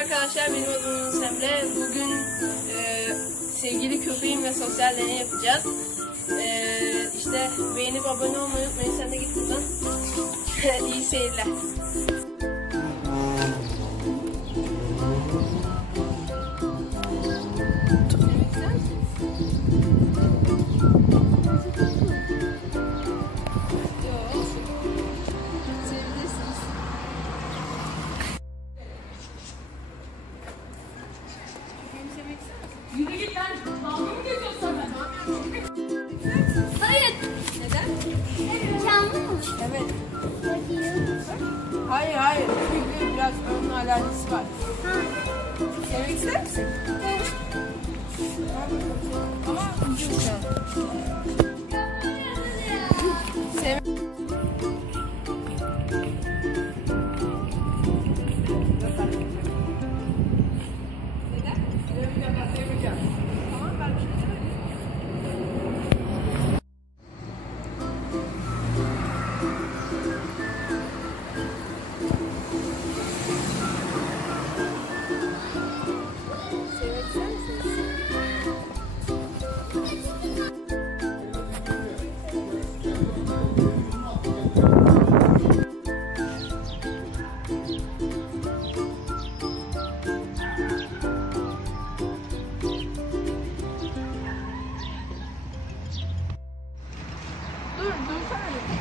arkadaşlar benim adım Yunus Emre. Bugün e, sevgili köpeğim ve sosyal deney yapacağız. E, işte beğenip abone olmayı unutmayın. Sen de git buradan. İyi seyirler. Yürü git lan. Dalga mı geçiyorsun sen? Hayır. Neden? Canlı mı? Evet. Hayır hayır. Çünkü biraz onun alerjisi var. Sevmek ister misin? Ama ucuz Dur, dursana bir.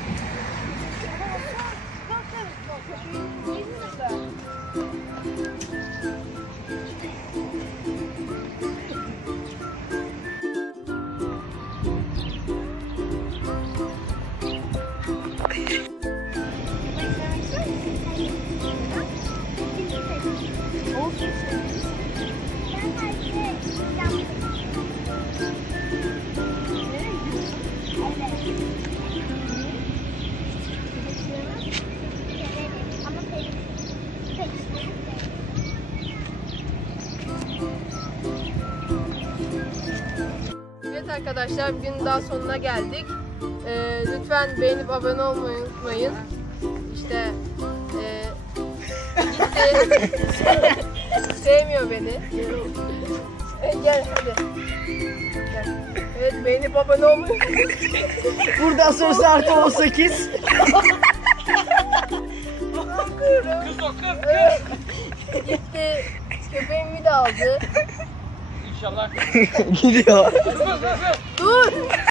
Evet arkadaşlar bugün daha sonuna geldik. Ee, lütfen beğenip abone olmayı unutmayın. İşte e, gitti. Sevmiyor beni. E, gel hadi. Gel. Evet beğenip abone olmayı unutmayın. Buradan sonrası artı 18. Kız o kız. Evet. gitti. Köpeğimi de aldı. İnşallah. Gidiyor. Dur.